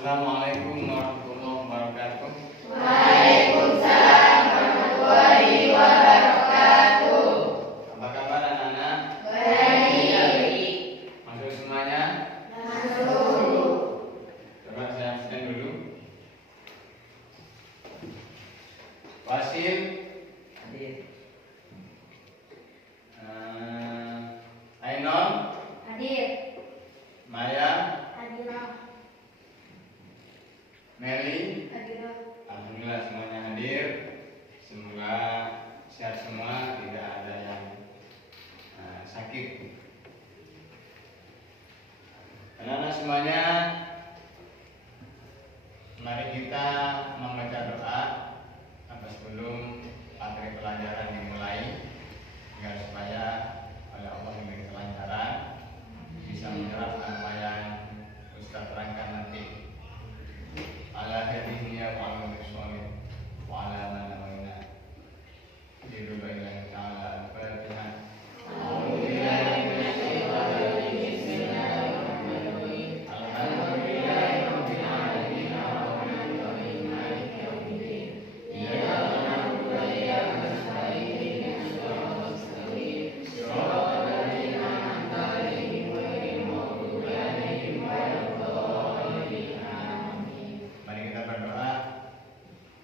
Assalamualaikum warahmatullahi wabarakatuh. Waalaikumsalam warahmatullahi wabarakatuh. Apa kabar anak-anak? Baik. Masuk semuanya? Masuk. Coba saya absen dulu. Wasil. Hadir. Ainon. Hadir. Maya. Hadirah. Meli. Hadirah. Alhamdulillah semuanya hadir. Semoga sehat semua, tidak ada yang sakit. Anak-anak semuanya, mari kita membaca doa sebelum materi pelajaran dimulai, agar supaya oleh Allah memberi kelancaran bisa menyerap apa yang Ustaz terangkan nanti. Ala hadhihi ya wa'ala bisawab wa ala man nawina bidu billahi ta'ala al-fatihah. Mari kita berdoa.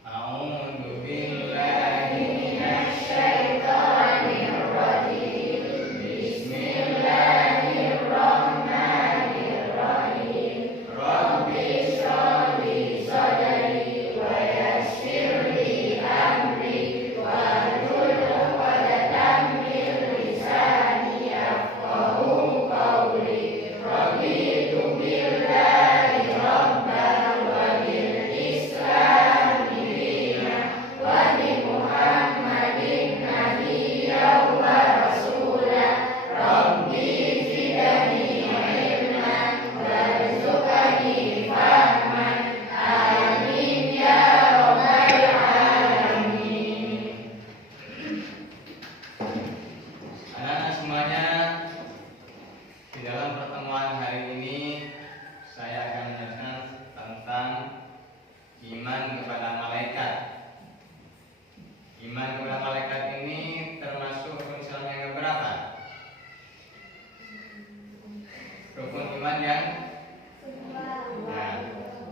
A'udzu billahi minasy syaithanir rajim. Bismillahirrahmanirrahim. Rabbi shrah li sadri wa yassir li amri wahlul 'uqdatam min lisani yafqahu qawli. Raditu billahi rabban wa bil islami dinan wa bi Muhammadin nabiyyan wa rasulan. Rabbi zidni ilman warzuqni fahman. Amin ya rabbal alamin. Anak-anak semuanya, di dalam pertemuan hari ini saya akan menjelaskan tentang iman kepada malaikat. Iman kepada malaikat ini termasuk rukun Islam yang keberapa? Rukun iman yang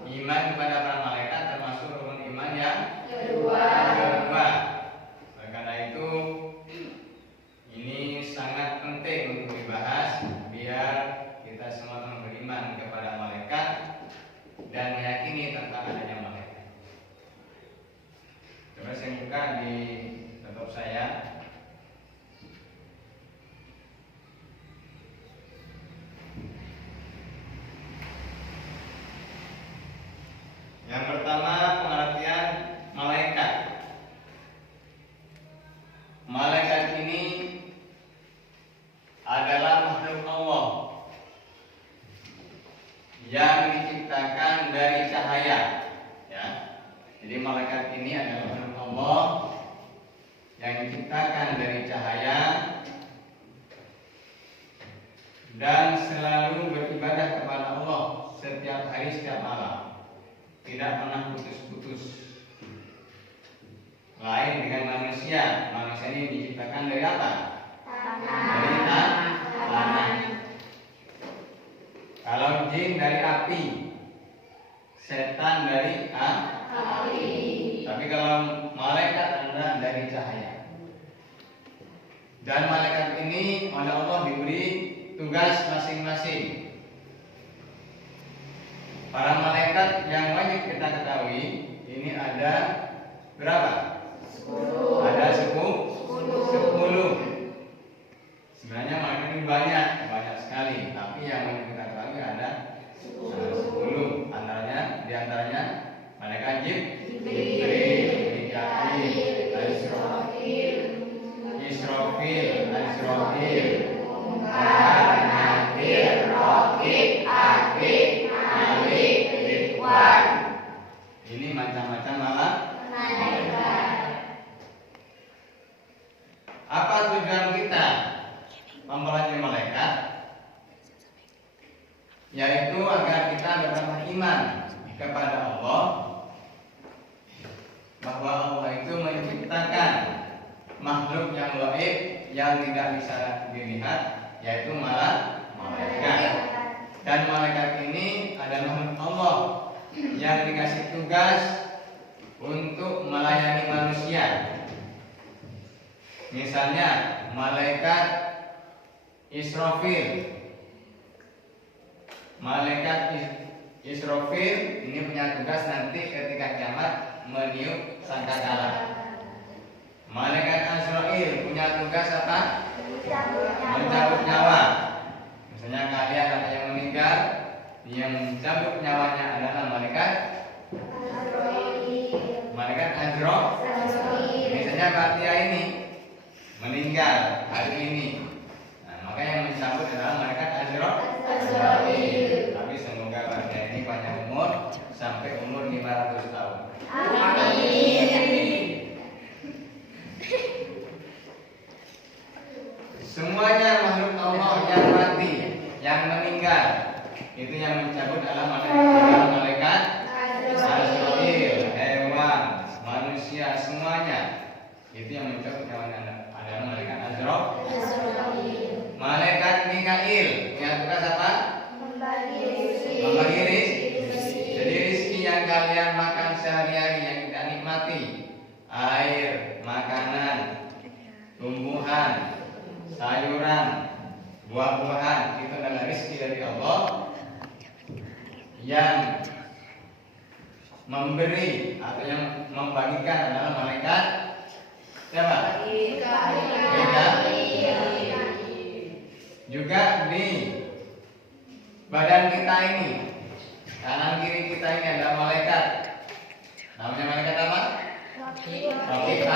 iman kepada para malaikat termasuk rukun iman yang kedua. Oleh karena itu, ini sangat penting untuk dibahas biar kita semua beriman kepada malaikat dan meyakini tentang adanya malaikat. Coba saya buka di laptop saya. Yang pertama, pengertian malaikat. Malaikat ini adalah makhluk Allah yang diciptakan dari cahaya, ya. Jadi malaikat ini adalah makhluk Allah yang diciptakan dari cahaya dan selalu beribadah kepada Allah setiap hari, setiap malam, tidak pernah putus-putus. Lain dengan manusia. Manusia ini diciptakan dari apa? Dari tanah. Kalau jin dari api, setan dari api. Tapi kalau malaikat adalah dari cahaya. Dan malaikat ini oleh Allah diberi tugas masing-masing. Para malaikat yang wajib kita ketahui ini ada berapa? 10. Ada 10. Sebenarnya malaikat ini banyak sekali, tapi yang wajib kita ketahui ada 10. Di antaranya malaikat Jibril, Mikail, Israfil, Munkar, Nakir, Raqib, Atid, Malik, Ridwan. Ini macam-macam malaikat. Apa tujuan kita mempelajari malaikat? Yaitu agar kita bertambah iman kepada Allah bahwa Allah itu menciptakan makhluk yang gaib yang tidak bisa dilihat, yaitu malaikat. Dan malaikat ini adalah makhluk Allah yang dikasih tugas untuk melayani manusia. Misalnya malaikat Israfil. Malaikat Israfil ini punya tugas nanti ketika kiamat meniup sangkakala. Malaikat Azrail punya tugas apa? Mencabut nyawa. Misalnya kalian ada yang meninggal, yang mencabut nyawanya adalah malaikat Azrail. Misalnya Fatia ini meninggal hari ini, nah, maka yang mencabut adalah malaikat Azrail. Tapi semoga Fatia ini panjang umur sampai umur 500 tahun. Semuanya makhluk Allah yang mati, yang meninggal, itu yang mencabut adalah malaikat Azrail. Hewan, manusia, semuanya itu yang mencabut nyawanya adalah malaikat Azrail. Malaikat Mikail yang tugas apa? Membagi rezeki. Jadi rezeki yang kalian makan sehari-hari yang kita nikmati, air, makanan, tumbuhan, sayuran, buah-buahan, itu adalah rezeki dari Allah yang memberi atau yang membagikan adalah malaikat siapa? Juga di badan kita ini, kanan kiri kita ini ada malaikat. Namanya malaikat apa? Raqib,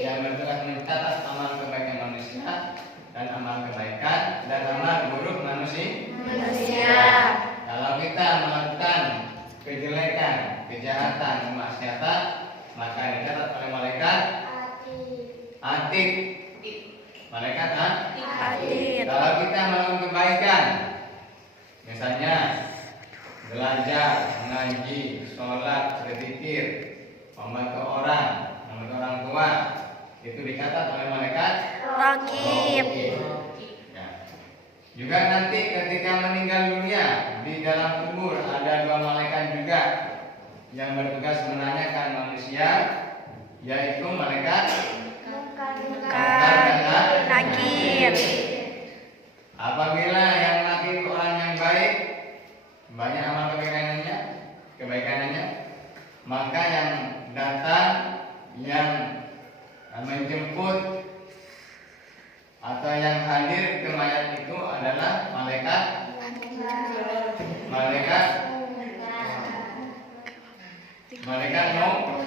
yang bertugas mencatat amal kebaikan manusia dan amal kebaikan dan amal buruk manusia. Kalau kita melakukan kejelekan, kejahatan, kemaksiatan, maka dicatat oleh malaikat Atid. Malaikat Atid. Kalau kita melakukan kebaikan, misalnya belajar, mengaji, sholat, berzikir, membantu orang tua, itu dicatat oleh malaikat Raqib. Ya. Juga nanti ketika meninggal dunia di dalam kubur ada 2 malaikat juga yang bertugas menanyakan manusia, yaitu malaikat Nakir. Apabila yang nakir orang yang baik, banyak amal kebaikannya, maka yang datang, yang menjemput atau yang hadir ke mayat itu adalah malaikat Nuh.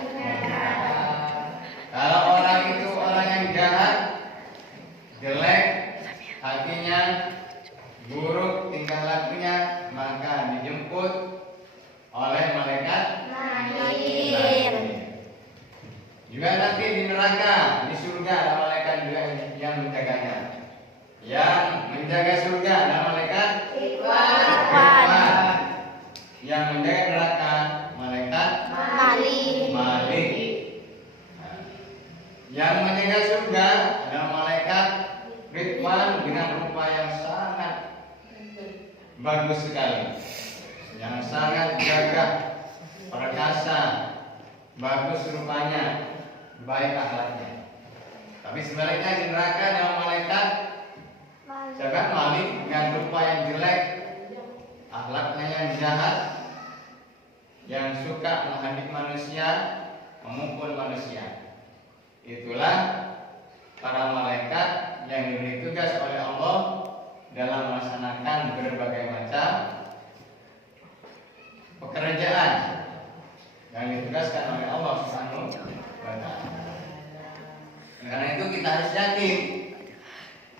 Kalau orang itu orang yang jahat, jelek, hatinya buruk, tingkah lakunya, maka dijemput oleh malaikat Nakir. Juga nanti di neraka, di surga ada malaikat juga yang menjaganya. Yang menjaga surga ada malaikat Ikhwan. Yang menjaga neraka malaikat Malik. Yang menjaga surga ada malaikat Ridwan dengan rupa yang sangat bagus sekali, yang sangat gagah, perkasa, bagus rupanya, baik akhlaknya. Tapi sebaliknya di neraka ada malaikat Malik dengan rupa yang jelek, akhlaknya yang jahat, yang suka menghadik manusia, memukul manusia. Itulah para malaikat yang diberi tugas oleh Allah dalam melaksanakan berbagai macam pekerjaan yang ditugaskan oleh Allah Subhanahu wa Ta'ala. Karena itu kita harus yakin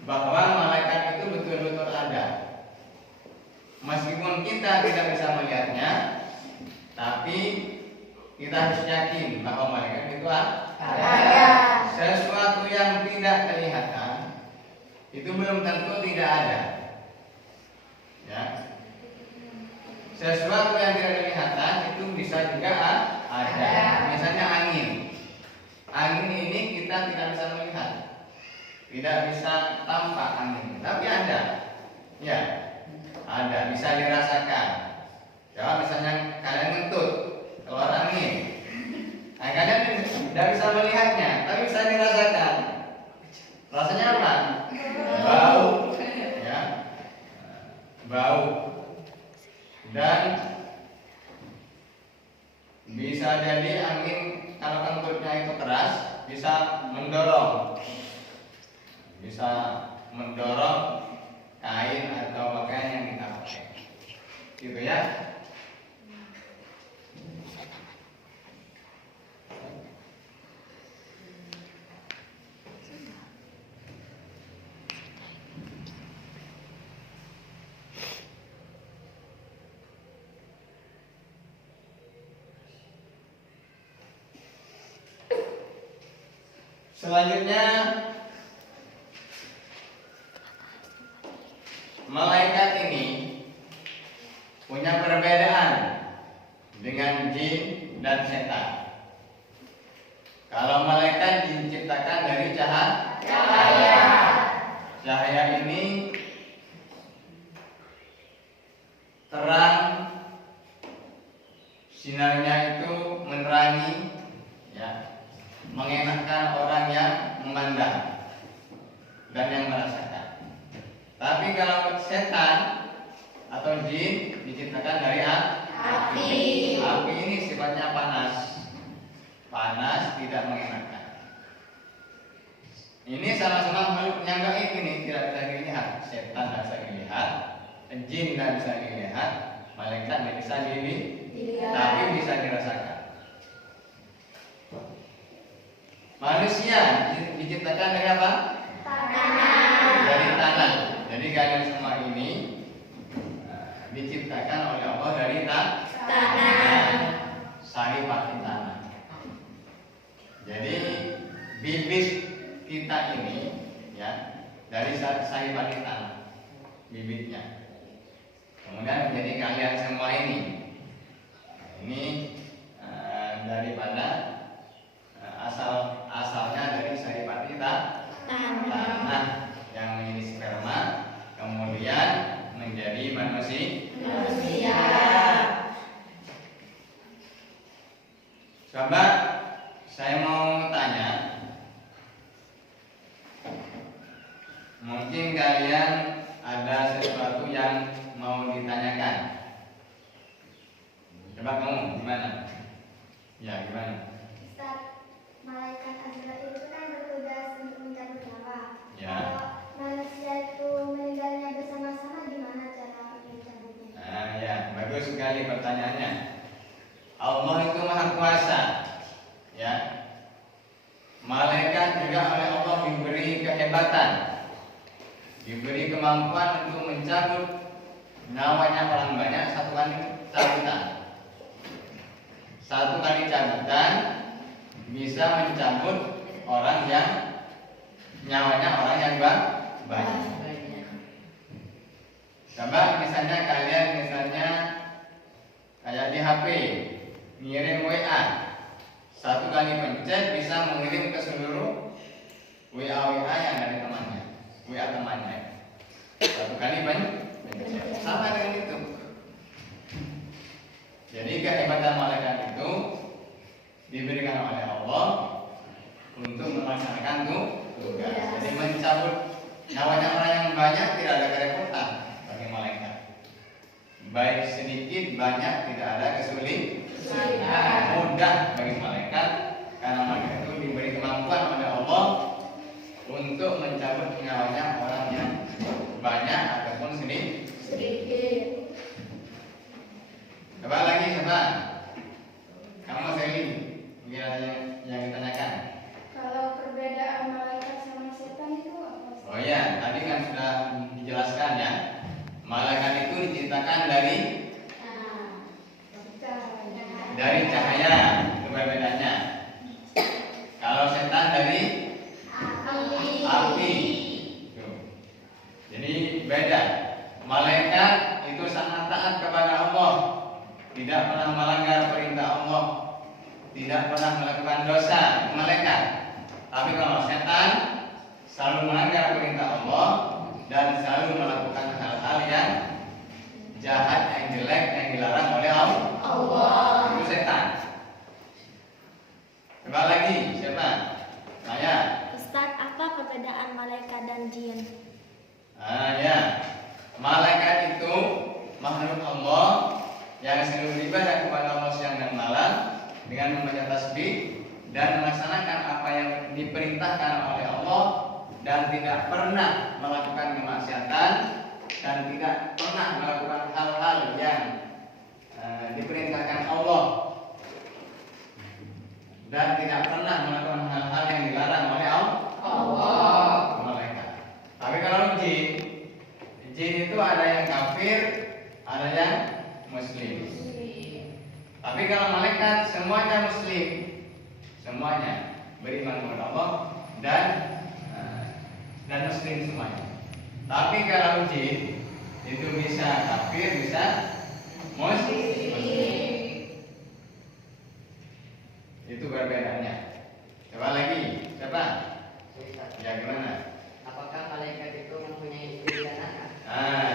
bahwa malaikat itu betul-betul ada. Meskipun kita tidak bisa melihatnya, tapi kita harus yakin bahwa malaikat itu ada. Sesuatu yang tidak kelihatan itu belum tentu tidak ada. Ya. sesuatu yang tidak kelihatan itu bisa juga ada. Misalnya angin. Angin ini kita tidak bisa melihat, tidak bisa tampak angin, tapi ada. Ya, ada, bisa dirasakan. Coba misalnya kalian ngentut keluar angin, nah, kalian tidak bisa melihatnya, tapi bisa dirasakan. Rasanya apa? Bau, ya, bau. Dan bisa jadi angin kalau kentutnya itu keras bisa mendorong kain atau pakaian yang kita pakai, gitu ya. Selanjutnya, malaikat ini punya perbedaan dengan jin dan setan. Kalau malaikat diciptakan dari cahaya. Cahaya ini terang, sinarnya itu menerangi, ya, mengenakkan orang yang memandang dan yang merasakan. Tapi kalau setan atau jin diciptakan dari api. Api ini sifatnya panas, tidak mengenakkan. Ini sama-sama makhluk yang gaib ini, tidak bisa dilihat. Setan tidak bisa dilihat, jin tidak bisa dilihat, malaikat tidak bisa dilihat, tapi bisa dirasakan. Manusia diciptakan dari apa? Tanah. Dari tanah. Jadi kalian semua ini diciptakan oleh Allah dari tanah. Saripati tanah. Jadi bibit kita ini, ya, dari saripati tanah, bibitnya. Kemudian menjadi kalian semua ini. Ini daripada asalnya dari saripati tanah yang menjadi sperma, kemudian menjadi manusia. Coba saya mau tanya, mungkin kalian ada sesuatu yang mau ditanyakan. Coba kamu gimana? Ya, gimana? Malaikat Azrail itu kan bertugas untuk mencabut nyawa. Ya. Kalau manusia itu meninggalnya bersama-sama, gimana cara mencabutnya? Nah, ya, bagus sekali pertanyaannya. Allah itu Maha Kuasa, ya. Malaikat juga oleh Allah diberi kehebatan, diberi kemampuan untuk mencabut nyawanya orang banyak satu kali cabutan. Satu kali cabutan bisa mencabut orang yang nyawanya orang yang banyak. Coba misalnya kalian kayak di HP ngirim WA, satu kali pencet bisa mengirim ke seluruh WA yang dari temannya, WA temannya. Satu kali pencet, sama dengan itu. Jadi kehebatan malaikat itu diberikan oleh Allah untuk melaksanakan tugas. Jadi mencabut nyawanya orang yang banyak tidak ada kerepotan bagi malaikat. Baik sedikit banyak tidak ada kesulitan. Mudah bagi malaikat karena malaikat itu diberi kemampuan oleh Allah untuk mencabut nyawanya orang yang banyak ataupun sedikit. Coba lagi, kamu Seli, yang ditanyakan. Kalau perbedaan malaikat sama setan itu apa? Oh ya, tadi kan sudah dijelaskan ya. Malaikat itu diciptakan dari cahaya, itu perbedaannya. Kalau setan dari api. Tuh. Jadi beda. Malaikat itu sangat taat kepada Allah. tidak pernah melanggar perintah Allah, tidak pernah melakukan dosa, malaikat. Tapi kalau setan selalu melanggar perintah Allah dan selalu melakukan hal-hal yang jahat, yang jelek, yang dilarang oleh Allah. Itu setan. Coba lagi, siapa? Saya. Ustaz, apa perbedaan malaikat dan jin? Ya. Malaikat itu makhluk Allah yang selalu beribadah kepada Allah siang dan malam dengan membaca tasbih dan melaksanakan apa yang diperintahkan oleh Allah dan tidak pernah melakukan kemaksiatan dan tidak pernah melakukan hal-hal yang diperintahkan Allah dan tidak pernah melakukan hal-hal yang dilarang oleh Allah. Malaikat. Tapi kalau jin itu ada yang kafir, ada yang muslim. Tapi kalau malaikat semuanya muslim, semuanya beriman kepada Allah dan muslim semuanya. Tapi kalau jin itu bisa kafir, bisa muslim. Itu perbedaannya. Coba lagi, siapa? Ya gimana? Apakah malaikat itu mempunyai istri dan anak?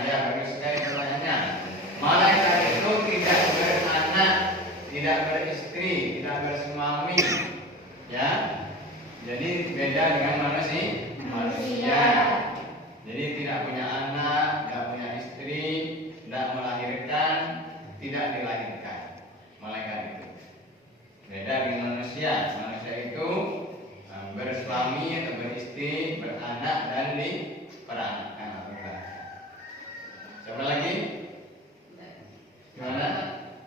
Ya bagus sekali pertanyaannya. Malaikat itu tidak beranak, tidak beristri, tidak bersuami, ya. Jadi beda dengan manusia. Jadi tidak punya anak, tidak punya istri, tidak melahirkan, tidak dilahirkan. Malaikat itu beda dengan manusia. Manusia itu bersuami atau beristri, beranak dan diperanakkan. Coba lagi. Gimana?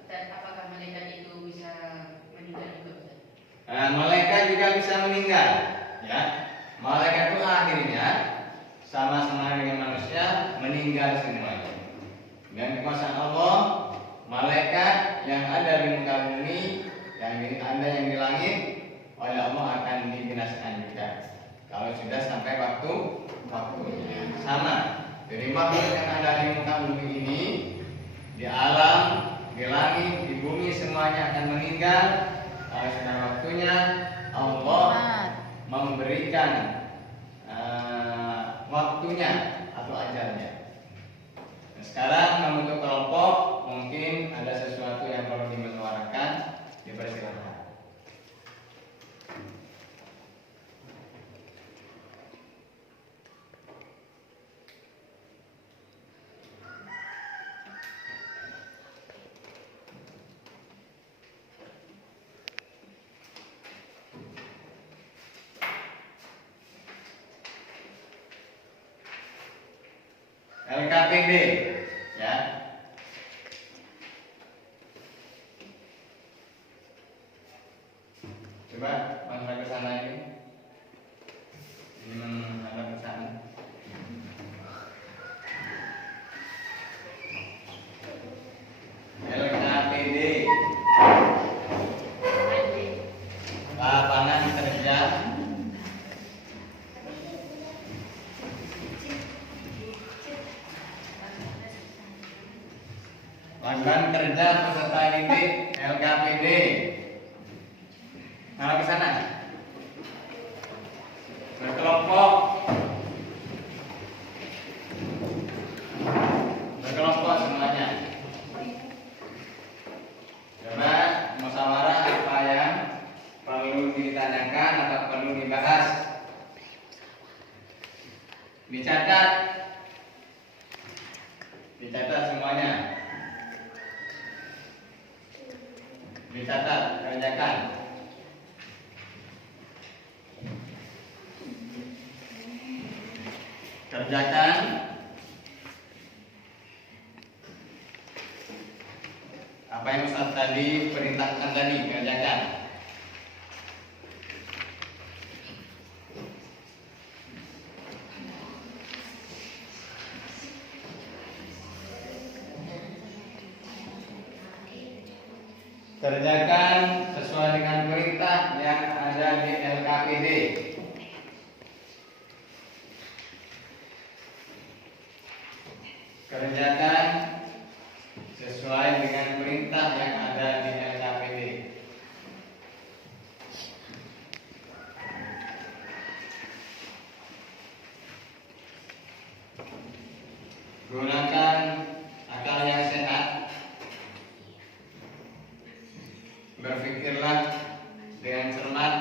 Dan apakah malaikat itu bisa meninggal juga? Malaikat juga bisa meninggal, ya. Malaikat itu akhirnya sama-sama dengan manusia meninggal semuanya. Dan kekuasaan Allah, malaikat yang ada di muka bumi, yang ada yang di langit, oleh Allah akan dibinasakan juga. Kalau sudah sampai waktunya sama. Jadi makhluk yang ada di muka bumi ini, di alam, di langit, di bumi semuanya akan meninggal. Kalau sudah waktunya, Allah memberikan waktunya atau ajalnya. Nah, sekarang membentuk kelompok, mungkin ada sesuatu yang perlu dimenyuarakan, dipersilakan. LKPD, ya. Coba menghadap ke sana ini menghadap ke sana. LKPD, lapangan kerja peserta didik LKPD. Malah ke sana. Berkelompok semuanya. Coba musyawarah apa yang perlu ditanyakan atau perlu dibahas. Dicatat semuanya. Dicatat, kerjakan. Apa yang Ustaz tadi perintahkan tadi, kerjakan. Kerjakan sesuai dengan perintah yang ada di LKPD. Kerjakan sesuai dengan perintah yang Gunakan akal yang sehat. Berpikirlah dengan cermat.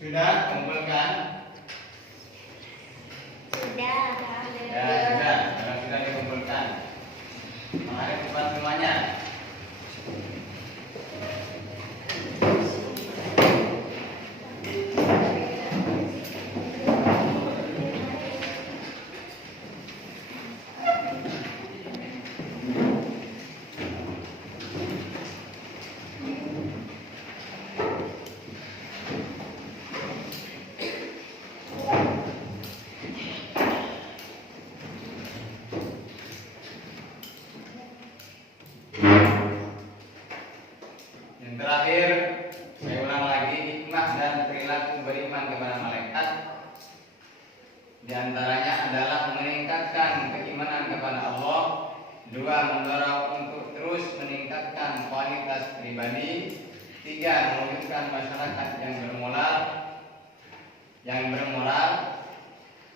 Sudah kumpulkan? Sudah. Ya sudah, kalau sudah dikumpulkan, mari cepat semuanya. Yang terakhir, saya ulang lagi, hikmah dan perilaku beriman kepada malaikat. Di antaranya adalah meningkatkan keimanan kepada Allah. Dua, mendorong untuk terus meningkatkan kualitas pribadi. Tiga, mewujudkan masyarakat yang bermoral.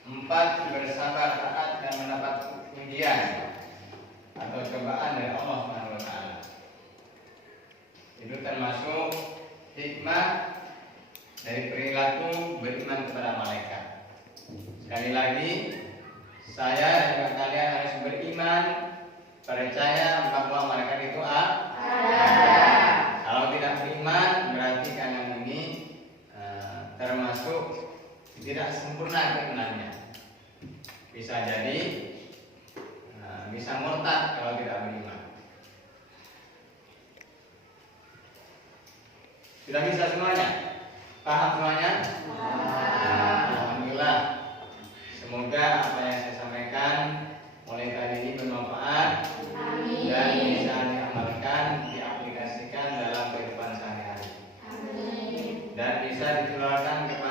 Empat, bersabar taat dan mendapat ujian atau cobaan dari Allah Subhanahu wa taala. Itu termasuk hikmah dari perilaku beriman kepada malaikat. Sekali lagi, saya dan juga kalian harus beriman, percaya bahwa malaikat itu ada. Kalau tidak beriman, berarti kalian ini termasuk tidak sempurna keimanannya. Bisa jadi bisa murtad kalau tidak beriman. Sudah bisa semuanya? Paham semuanya? Alhamdulillah. Semoga apa yang saya sampaikan mulai kali ini bermanfaat. Amin. Dan bisa diamalkan, diaplikasikan dalam kehidupan sehari-hari. Amin. Dan bisa ditularkan kepada